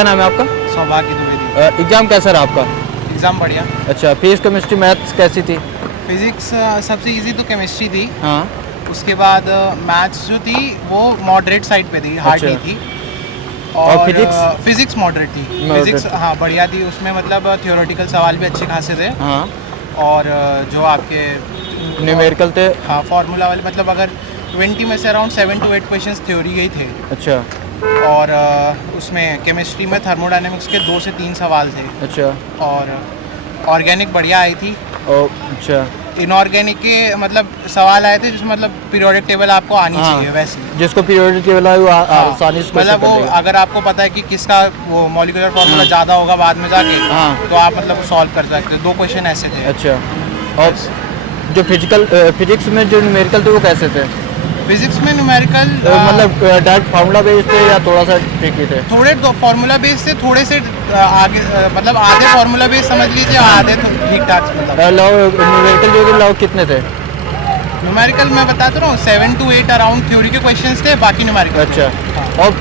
क्या नाम है आपका? सौभाग्य द्विवेदी। एग्जाम कैसा रहा आपका? एग्ज़ाम बढ़िया। अच्छा, फिजिक्स केमिस्ट्री मैथ्स कैसी थी? फिज़िक्स सबसे इजी तो केमिस्ट्री थी। हाँ। उसके बाद मैथ्स जो थी वो मॉडरेट साइड पे थी, हार्ड अच्छा। नहीं थी। और फिजिक्स? फिज़िक्स मॉडरेट थी। Moderate फिज़िक्स थी। हाँ बढ़िया थी, उसमें मतलब थियोरेटिकल सवाल भी अच्छे खासे थे। हाँ। और जो आपके न्यूमेरिकल थे? हाँ फार्मूला वाले मतलब अगर 20 में से अराउंड 7 to 8 क्वेश्चंस थ्योरी गई थे। अच्छा। और उसमें केमिस्ट्री में थर्मोडायनेमिक्स के 2 से 3 सवाल थे। अच्छा। और ऑर्गेनिक बढ़िया आई थी। ओ अच्छा। इनऑर्गेनिक के मतलब सवाल आए थे जिसमें मतलब पीरियोडिक टेबल आपको आनी चाहिए हाँ, वैसी। जिसको पीरियोडिक टेबल है वो हाँ आसानी से मतलब क्वेश्चन वो कर लेगा। अगर आपको पता है कि किसका वो मॉलिक्यूलर फार्मूला हाँ। ज़्यादा होगा बाद में जाके, हाँ। तो आप मतलब सॉल्व कर सकते हो। 2 क्वेश्चन ऐसे थे। अच्छा। और जो फिजिक्स में जो न्यूमेरिकल थे वो कैसे थे? फिजिक्स में न्यूमेरिकल मतलब डायरेक्ट फार्मूला बेस्ड थे या थोड़ा सा ट्रिकी थे? थोड़े फार्मूला बेस से थोड़े से आगे मतलब आधे फार्मूला बेस समझ लीजिए, आधे तो ठीक ठाक मतलब। न्यूमेरिकल जो थे लॉग कितने थे? न्यूमेरिकल मैं बताता रहा हूँ 7 to 8 अराउंड थ्योरी के क्वेश्चंस थे, बाकी न्यूमेरिकल थे। अच्छा। और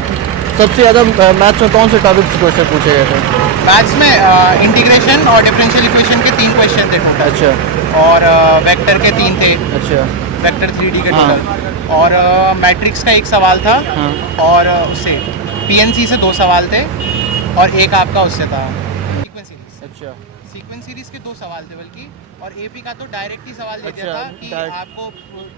सबसे ज़्यादा मैथ्स में कौन से टॉपिक से क्वेश्चन पूछे गए थे? मैथ्स में इंटीग्रेशन और डिफरेंशियल इक्वेशन के 3 क्वेश्चन थे टोटल। अच्छा। और वेक्टर के 3 थे, अच्छा। वेक्टर 3D के हाँ। टोटल। और मैट्रिक्स का 1 सवाल था। हाँ। और उससे पीएनसी से 2 सवाल थे। और एक आपका उससे था सीक्वेंस सीरीज। अच्छा। सीक्वेंस सीरीज के 2 सवाल थे बल्कि। और एपी का तो डायरेक्ट ही सवाल दे दिया अच्छा, था कि डायरेक्ट। आपको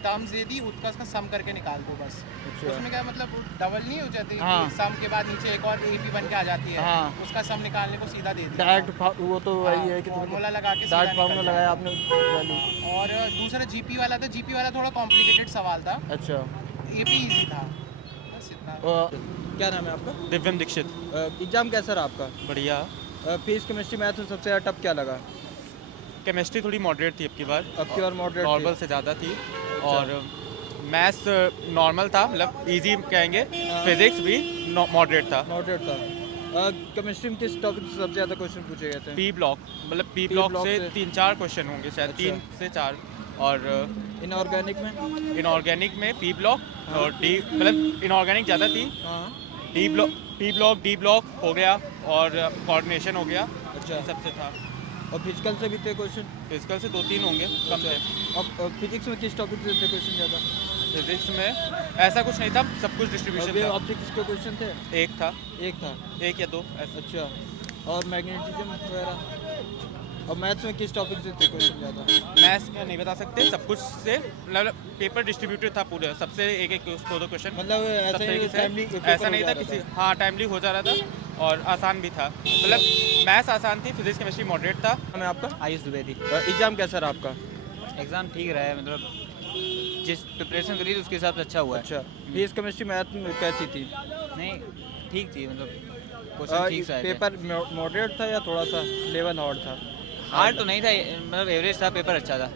टर्म्स दे दी, उसका सम करके निकाल दो बस। अच्छा। उसमें क्या मतलब डबल नहीं हो जाती हाँ। कि सम के बाद नीचे एक और एपी बन के आ जाती है। हाँ। उसका सम निकालने को सीधा दे दिया डायरेक्ट वो तो हाँ, वही है कि फॉर्मूला लगा के सीधा डायरेक्ट निकल फार्मूला जाएगा। लगाया आपने वैल्यू। और दूसरा जीपी वाला था। जीपी वाला थोड़ा कॉम्प्लिकेटेड सवाल था। अच्छा। एपी इजी था। बस इतना। क्या नाम है आपका? दिव्यम दीक्षित। एग्जाम कैसा रहा आपका? बढ़िया। फिजिक्स केमिस्ट्री मैथ में सबसे ज़्यादा टफ क्या लगा? केमिस्ट्री थोड़ी मॉडरेट थी अब की बार, अब की और मॉडरेट नॉर्मल से ज़्यादा थी। और मैथ्स नॉर्मल था, मतलब इजी कहेंगे। फिजिक्स भी मॉडरेट था। मॉडरेट था। केमिस्ट्री में किस टॉपिक से सबसे ज़्यादा क्वेश्चन पूछे गए थे? पी ब्लॉक, मतलब पी P ब्लॉक block से से? 3-4 क्वेश्चन होंगे शायद, अच्छा। 3 से 4। और इनऑर्गेनिक में? इनऑर्गेनिक में पी ब्लॉक और डी, मतलब इनऑर्गेनिक ज़्यादा थी। हाँ। डी ब्लॉक हो गया और कोऑर्डिनेशन हो गया। अच्छा। ये सबसे था। और फिजिकल से भी थे क्वेश्चन? फिजिकल से 2-3 होंगे कम से। अब फिजिक्स में किस टॉपिक से थे क्वेश्चन ज़्यादा? फिजिक्स में ऐसा कुछ नहीं था, सब कुछ डिस्ट्रीब्यूशन वेव था। ऑब्जेक्ट्स के क्वेश्चन थे? एक था, एक था। 1 या 2 ऐसा। अच्छा। और मैग्नेटिज्म वगैरह? और मैथ्स में किस टॉपिक से थे क्वेश्चन ज़्यादा? मैथ्स का नहीं बता सकते, सब कुछ से मतलब पेपर डिस्ट्रीब्यूटेड था पूरे, सबसे एक एक 2-2 क्वेश्चन। मतलब सब ऐसा तरीके ही से टाइमली ऐसा नहीं था किसी, हाँ टाइमली हो जा रहा था और आसान भी था। मतलब मैथ्स आसान थी, फिजिक्स केमिस्ट्री मॉडरेट था। नाम है आपका? आयुष द्विवेदी। एग्जाम कैसा रहा आपका? एग्ज़ाम ठीक रहा है, मतलब जिस प्रिपरेशन करी थी उसके हिसाब से अच्छा हुआ है। अच्छा। फिजिक्स केमिस्ट्री मैथ में कैसी थी? नहीं ठीक थी, मतलब क्वेश्चन ठीक से आए थे। पेपर मॉडरेट था या थोड़ा सा लेवल हार्ड था? हार्ड तो नहीं था, मतलब एवरेज था, पेपर अच्छा था।